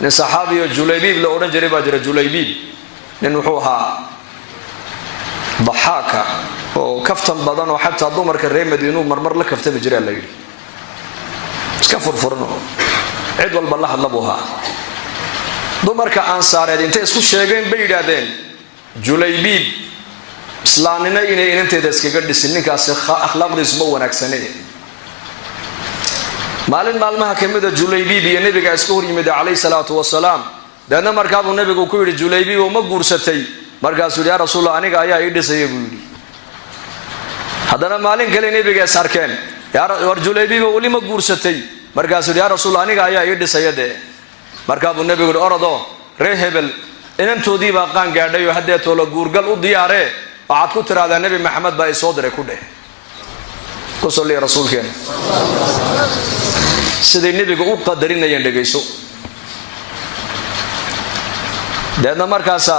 nin saxaabiyo Julaybiib la oran jiray baa jira Julaybiib nin wuxuu ahaa dhaxaaka oo kaftan badan oo xataa dumarka reer Madiina marmar la kaftami jiray la yiri iska furfurno cid walba la hadlabuha dumarka ansaareed intay isku sheegeen bay yiraahdeen Julaybiib islaanina inay inanteeda iskaga dhisin ninkaas akhlaaqdiisu ma wanaagsanay maalin maalmaha kamida Julaybiib iyo nabiga isku hor yimid alayhi salaatu wasalaam dadna markaa uu nabigu ku yiri Julaybiib oo ma guursatay markaasuu yaa rasuul aniga ayaa ii dhisay buu yiri hadana maalin kale nabiga sarkeen yaa Julaybiib oo lima guursatay markaasuu yaa rasuul aniga ayaa ii dhisay markaa uu nabigu orado reehebel inantoodii baa qaan gaadhay oo hadee toolo guurgal u diyaaree waxaad ku tiraahdaa nabi maxamed baa soo diray ku dheh ku salli rasuulkeena sidii nabiga u qadarinayeen dhageyso dadna markaas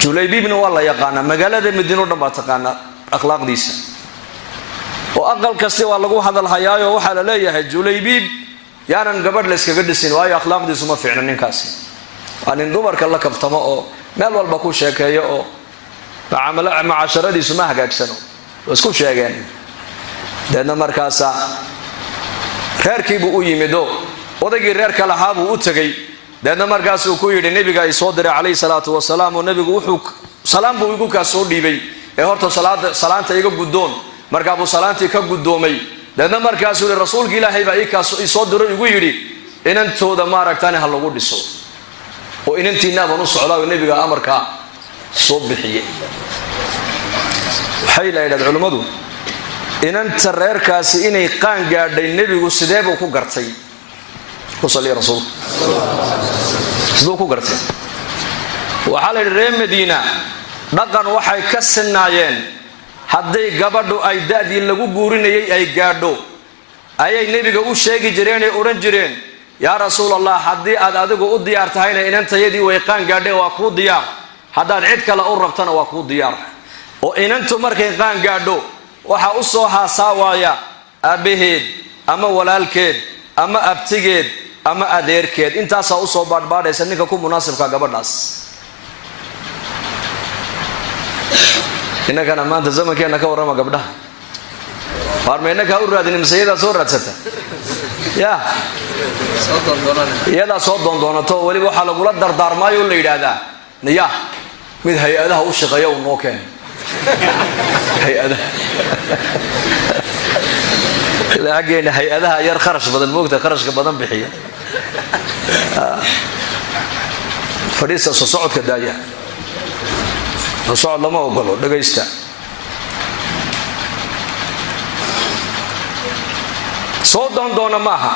Julaybiibna waa la yaqaan magaalada Madiina dhan baa taqaan akhlaaqdiisa oo aqal kasta waa lagu hadal hayaayo waxa la leeyahay Julaybiib yaanan gabadh la iskaga dhisin waayo akhlaaqdiisu ma fiicna ninkaasi aan dumarka la kaftamo oo meel walba ku sheekeeyo oo macaasharadiisu ma hagaagsano isku sheegeen dadna markaas reerkiibu u yimido odaygii reerka lahaa buu u tagay dadna markaas uu ku yiri nabiga ay soo diray alayhi salaatu wasalaam oo nabigu wuxuu salaam buu igu ka soo dhiibay ee horta salaanta iga gudoon markaa buu salaantii ka gudoomay dadna markaas uu rasuulka ilaahay baa ii soo diray igu yiri inantooda ma aragtaan ha lagu dhiso oo inantiina baan u socdaa nabiga amarka soo bixiyay waxay leeyahay culimadu inanta reerkaasi inay qaan gaadhay nabigu sidee buu ku gartay ku salli rasuul sidoo ku gartay waxa la reer Madiina dhaqan waxay ka sinaayeen haday gabadhu ay daadii lagu guurinayay ay gaadho ayay nabiga u sheegi jireen ee oran jireen yaa rasuulallah hadii aad adigu u diyaar tahayna inantayadii way qaan gaadhay waa ku diyaar hadaad cid kale u rabtana waa ku diyaar oo inantu markay qaan gaadho waxa u soo haasaawaya abaheed ama walaalkeed ama abtigeed ama adeerkeed intaas u soo baadbaadaysa ninka ku munaasibka gabadhaas inagana maanta zamankeena ka warama gabdhaha farmeena ka u raadin masayada soo raadsata ya iyada soo doondoonato wali waxa lagu la dardaarmaayo la yiraahdaa niya mid hay'adaha u shaqeeyo oo noo keen hay'adaha laageena hay'adaha yar kharash badan moogta kharashka badan bixiya fadhiisa socodka daaya socod lama ogolo dhageysta soo doona maaha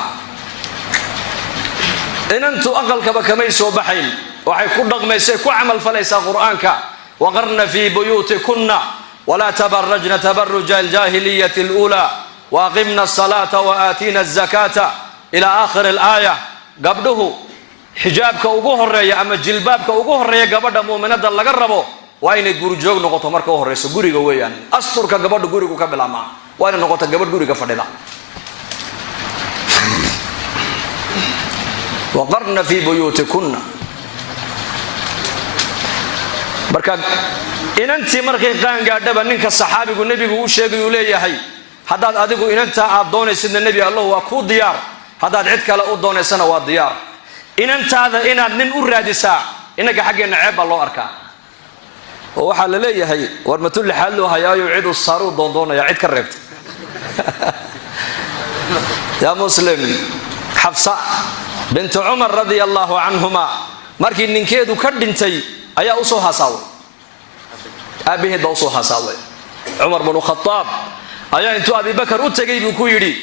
inantu aqalkaba kamay soo baxayn waxay ku dhaqmaysay ku amal falaysa quraanka waqarna fi buyutikunna wala tabarrajna tabarruj al-jahiliyyah al-ula waqimna as-salata wa atina az-zakata ila akhir al-aya gabdhuhu xijaabka ugu horeeya ama jilbaabka ugu horeeya gabadha muuminada laga rabo waa inay guri joog noqoto marka u horeyso guriga weeyaan asturka gabadha guriga ka bilaama waa inay noqoto gabadh guriga fadhida waqarna fi buyutikunna marka inantii markay qaan gaadhaba ninka saxaabigu nabigu u sheegay uu leeyahay hadaad adigu inanta aad doonaysid nabi Allah waa ku diyaar hadaad cid kale u doonaysana waa diyaar inantaada inaad nin u raadisaa inaga xageena ceeb loo arkaa oo waxa la leeyahay warmatul xal loo hayaayo cid u saaru doondoonaya cid ka reebta ya muslim Hafsa bint Umar radiyallahu anhuma markii ninkeedu ka dhintay ayaa u soo hasaaway abaheed baa u soo hasaaway Umar ibn Khattab ayaa intuu Abi Bakar u tagay buu ku yiri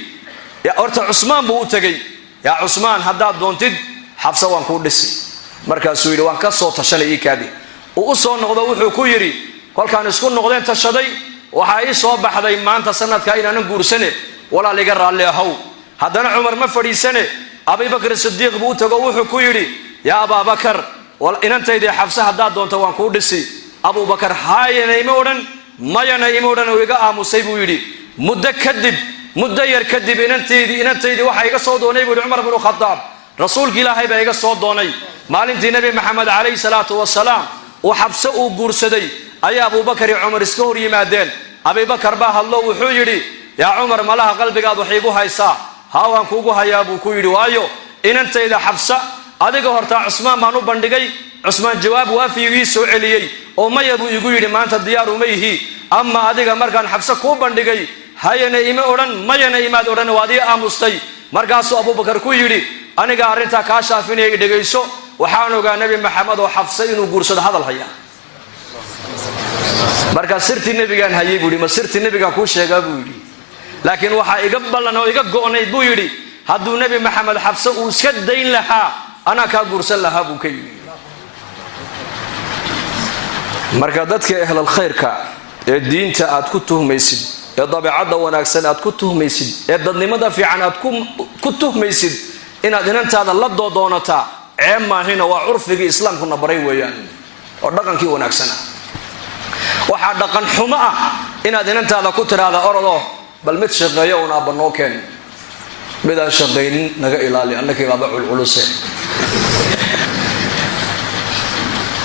ya orta Usmaan buu u tagay ya Usmaan hadaad doontid Hafsa waan ku dhisi markaasuu yiri waan ka soo tashanay kaadi oo soo noqdo wuxuu ku yiri kolkaan isku noqdeen tashaday waxa ay soo baxday maanta sanadka inaan guursane wala liga raali ahaw hadana Umar ma fadhiisane Abi Bakr Siddiq buu tago wuxuu ku yiri ya Abu Bakar wal inantayda Hafsa hadaad doonto waan ku dhisi Abu Bakar haayana ima oran mayana ima oran oo iga aamusay buu yiri muddo yar kadib inantaydii waxa iga soo doonay buu Umar ibn Khattab rasuulka ilaahay baa iga soo doonay maalintii nabi maxamed calayhi salaatu wasalaam uu xabso uu guursaday ayaa abubakar iyo cumar iska hor yimaadeen abubakar baa hadlo wuxuu yidhi yaa cumar malaha qalbigaad wax iigu haysaa haawaan kuugu hayaa buu ku yidhi waayo inantayda xabsa adiga hortaa cusmaan baan u bandhigay cusmaan jawaab waafi ii soo celiyey oo maya buu igu yidhi maanta diyaar uma ihi ama adiga markaan xabsa kuu bandhigay hayana ima odhan mayana imaad odhan waad ii aamustay markaasuu abubakar ku yidhi aniga arrintaa kaa shaafinaya i dhegayso waxaan ogaa nebi maxamed oo xabsa inuu guursado hadal haya markaa sirtii nebigaan hayay buu yidhi ma sirtii nebigaan kuu sheegaa buu yidhi laakiin waxaa iga ballan oo iga go'nayd buu yidhi hadduu nebi maxamed xabse uu iska dayn lahaa anaa kaa guursan lahaa buu ka yidhi marka dadka ahlal khayrka ee diinta aad ku tuhmaysid ee dabeecadda wanaagsan aad ku tuhmaysid ee dadnimada fiican aad ku tuhmaysid inaad inantaada la doodoonataa ceeb maahina waa curfigii islaamkuna baray weeyaan oo dhaqankii wanaagsana waxaa dhaqan xumo ah inaad inantaada ku tiraahda orodoo bal mid shaqeeyo uun aabba noo keen midaan shaqaynin naga ilaali annakii baaba culculuse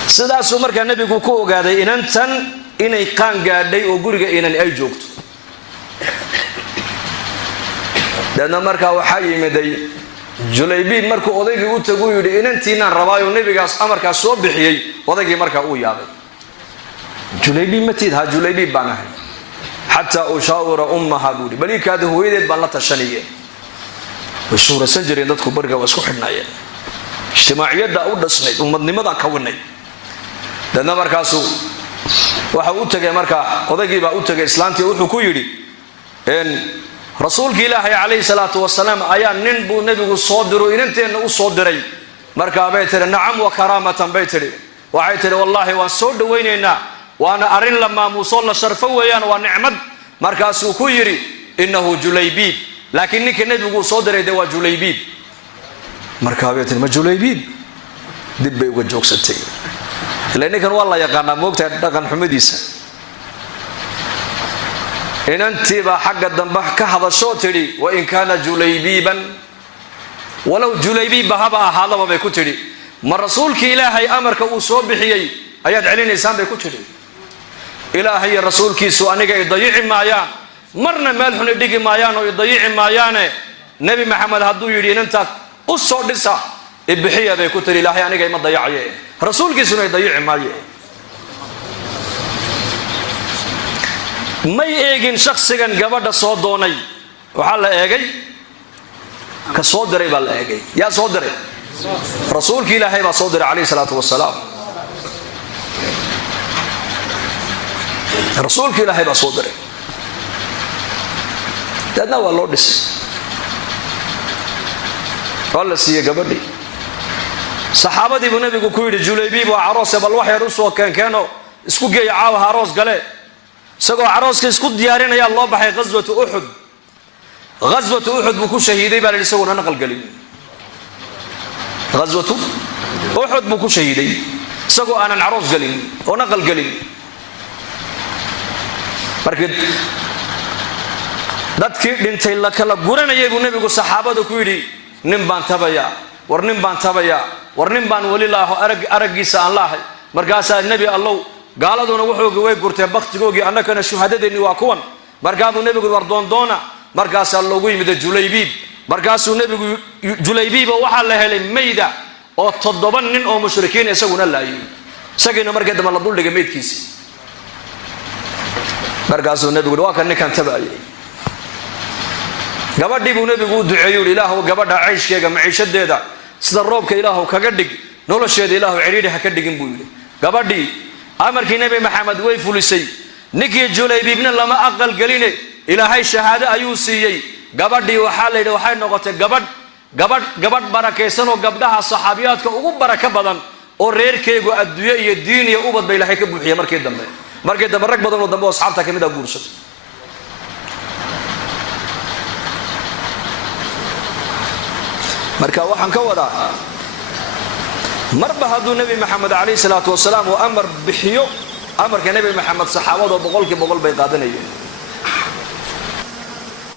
sidaasuu markaa nebigu ku ogaaday inantan inay qaan gaadhay oo guriga inan ay joogto deedna markaa waxaa yimiday julaybiib markuu odaygii u tagu yidhi inantiinaan rabaayo nebigaas amarkaas soo bixiyey odaygii markaa uu yaabay julaybiib matiid ha julaybiib baan ahay xataa ushaawira ummaha buu yidhi baliikaada hooyadeed baan la tashanayeen way suuraysan jireen dadku bariga waa isku xidhnaayeen ijtimaaciyadda u dhasnayd ummadnimadaa ka winayd deedna markaasuu waxa u tegay markaa odaygii baa u tegay islaantii wuxuu ku yidhi rasuulka ilaahay calayhi salaatu wasalaam ayaa nin buu nebigu soo diro inanteenna u soo diray markaa bay tidhi nacam wa karaamatan bay tidhi waxay tidhi wallaahi waan soo dhowaynaynaa waana arrin la maamuusoo la sharfo weeyaan waa nicmad markaasuu ku yidhi innahu julaybiib laakiin ninka nebigu soo diray dee waa julaybiib markaa bay tidhi ma julaybiib dib bay uga joogsatay ilaa ninkan waa la yaqaanaa moogtahay dhaqan xumadiisa inantiibaa xagga dambe ka hadashoo tidhi wain kaana julaybiiban walow julaybiibba haba ahaadaba bay ku tidhi ma rasuulkii ilaahay amarka uu soo bixiyey ayaad celinaysaan bay ku tidhi ilaahay iyo rasuulkiisu aniga i dayici maayaan marna meel xun i dhigi maayaan oo i dayici maayaane nebi maxamed hadduu yidhi inantaa u soo dhisa ibixiya bay ku tidhi ilaahay aniga ima dayacaye rasuulkiisuna i dayici maaye may eegin shakhsigan gabadha soo doonay waxaa la eegay ka soo diray baa la eegay yaa soo diray rasuulka ilaahay baa soo diray calayhi salaatu wasalaam rasuulka ilaahay baa soo diray dadna waa loo dhisay waa la siiyey gabadhii saxaabadii buu nebigu ku yidhi julaybiib waa caroose bal wax yar u soo keenkeeno isku geeya caawa aroos gale isagoo carooska isku diyaarinayaa loo baxay ghaswatu uxud buu ku shahiiday baa la yidhi isagoona naqalgelin ghaswatu uxud buu ku shahiiday isagoo aanan caroos gelin oo naqalgelin markii dadkii dhintay la kala guranayay buu nebigu saxaabada ku yidhi nin baan tabayaa war nin baan tabayaa war nin baan weli laaho araggiisa aan laahay markaasaa nebi allow gaaladuna wuxuugi way gurteen baktigoogii annakana shuhadadeenni waa kuwan markaabuu nebigu war doondoona markaasaa loogu yimida julaybiib markaasuu nebigu julaybiiba waxaa la helay mayda oo 7 nin oo mushrikiin isaguna laayay isagiina markii dambe la duldhigay meydkiisii markaasuu nebigu waa kan ninkan tabaayay gabadhii buu nebigu u duceeyey ilaahu gabadha cayshkeega maciishadeeda sida roobka ilaahu kaga dhig nolosheeda ilaahu ciriiri ha ka dhigin buu yidhi gabadhii amarkii nebi maxamed way fulisay ninkii julaybiibna lama aqal geline ilaahay shahaado ayuu siiyey gabadhii waxaa la yidhi waxay noqotay gabadh barakaysan oo gabdhaha saxaabiyaadka ugu baraka badan oo reerkeegu adduunye iyo diin iyo ubad ba ilaahay ka buuxiyey markii dambe rag badan oo dambe oo asxaabta ka mid ah guursaday marka waxaan ka wadaa marba hadduu nebi maxamed calayhi salaatu wasalaam uu amar bixiyo amarka nebi maxamed saxaabadu 100% bay qaadanayeen